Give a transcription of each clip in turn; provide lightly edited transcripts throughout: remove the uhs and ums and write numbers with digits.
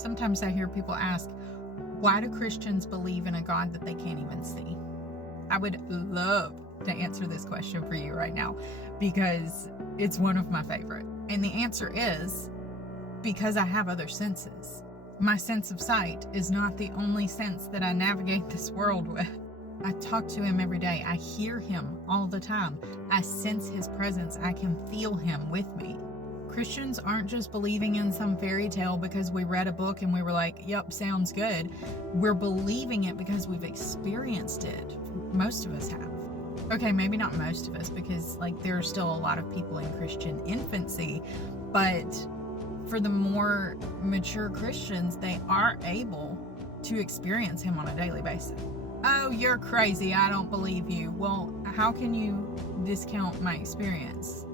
Sometimes I hear people ask, why do Christians believe in a God that they can't even see? I would love to answer this question for you right now because it's one of my favorite. And the answer is because I have other senses. My sense of sight is not the only sense that I navigate this world with. I talk to him every day. I hear him all the time. I sense his presence. I can feel him with me. Christians aren't just believing in some fairy tale because we read a book and we were like, yep, sounds good. We're believing it because we've experienced it. Most of us have. Okay, maybe not most of us, because there are still a lot of people in Christian infancy, but for the more mature Christians, they are able to experience him on a daily basis. Oh, you're crazy. I don't believe you. Well, how can you discount my experience?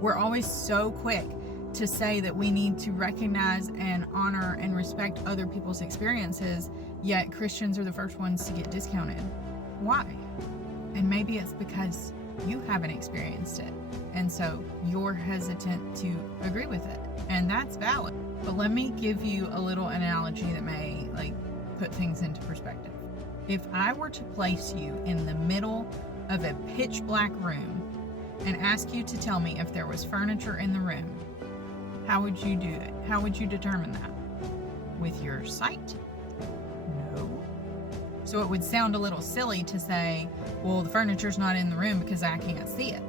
We're always so quick to say that we need to recognize and honor and respect other people's experiences, yet Christians are the first ones to get discounted. Why? And maybe it's because you haven't experienced it, and so you're hesitant to agree with it, and that's valid. But let me give you a little analogy that may put things into perspective. If I were to place you in the middle of a pitch black room and ask you to tell me if there was furniture in the room, how would you do it? How would you determine that? With your sight? No. So it would sound a little silly to say, well, the furniture's not in the room because I can't see it,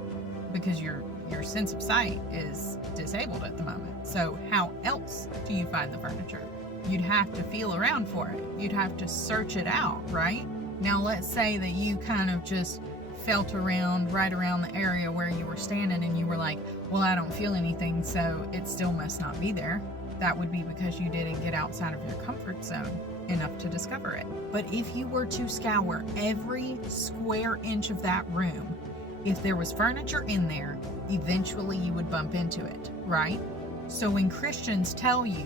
because your sense of sight is disabled at the moment. So how else do you find the furniture? You'd have to feel around for it. You'd have to search it out, right? Now let's say that you kind of just felt around right around the area where you were standing and you were like, well, I don't feel anything, so it still must not be there. That would be because you didn't get outside of your comfort zone enough to discover it. But if you were to scour every square inch of that room, if there was furniture in there, eventually you would bump into it, right? So when Christians tell you,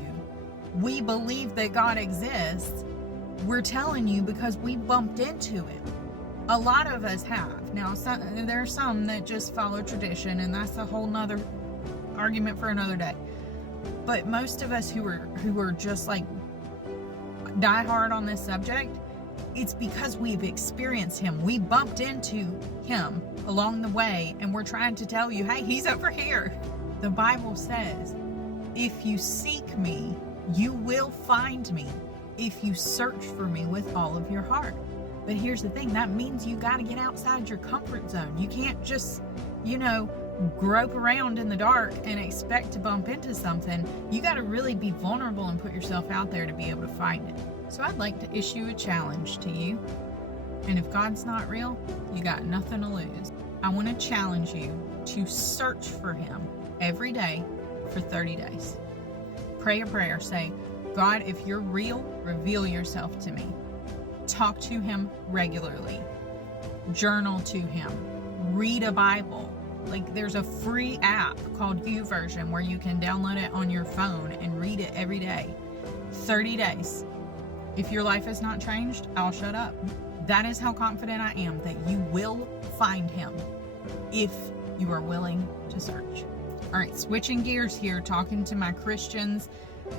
we believe that God exists, we're telling you because we bumped into him. A lot of us have. Now, there are some that just follow tradition, and that's a whole nother argument for another day. But most of us who are just die hard on this subject, it's because we've experienced him. We bumped into him along the way, and we're trying to tell you, hey, he's over here. The Bible says, if you seek me, you will find me if you search for me with all of your heart. But here's the thing, that means you got to get outside your comfort zone. You can't just, grope around in the dark and expect to bump into something. You got to really be vulnerable and put yourself out there to be able to find it. So I'd like to issue a challenge to you. And if God's not real, you got nothing to lose. I want to challenge you to search for him every day for 30 days. Pray a prayer. Say, God, if you're real, reveal yourself to me. Talk to him regularly. Journal to him. Read a Bible. There's a free app called YouVersion where you can download it on your phone and read it every day. 30 days. If your life has not changed, I'll shut up. That is how confident I am that you will find him if you are willing to search. All right, switching gears here, talking to my Christians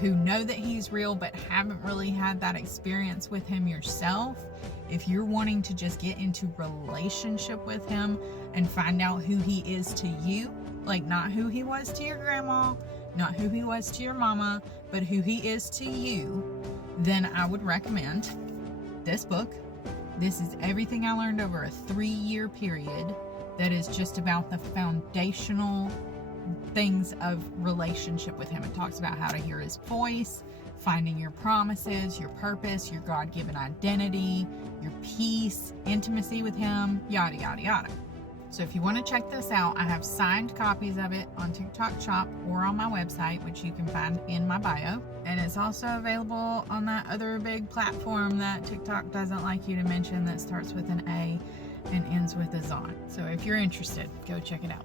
who know that he's real but haven't really had that experience with him yourself. If you're wanting to just get into relationship with him and find out who he is to you, not who he was to your grandma, not who he was to your mama, but who he is to you, then I would recommend this book. This is everything I learned over a 3-year period that is just about the foundational things of relationship with him. It talks about how to hear his voice, finding your promises, your purpose, your God-given identity, your peace, intimacy with him, yada, yada, yada. So if you want to check this out, I have signed copies of it on TikTok Shop or on my website, which you can find in my bio. And it's also available on that other big platform that TikTok doesn't like you to mention that starts with an A and ends with a Zon. So if you're interested, go check it out.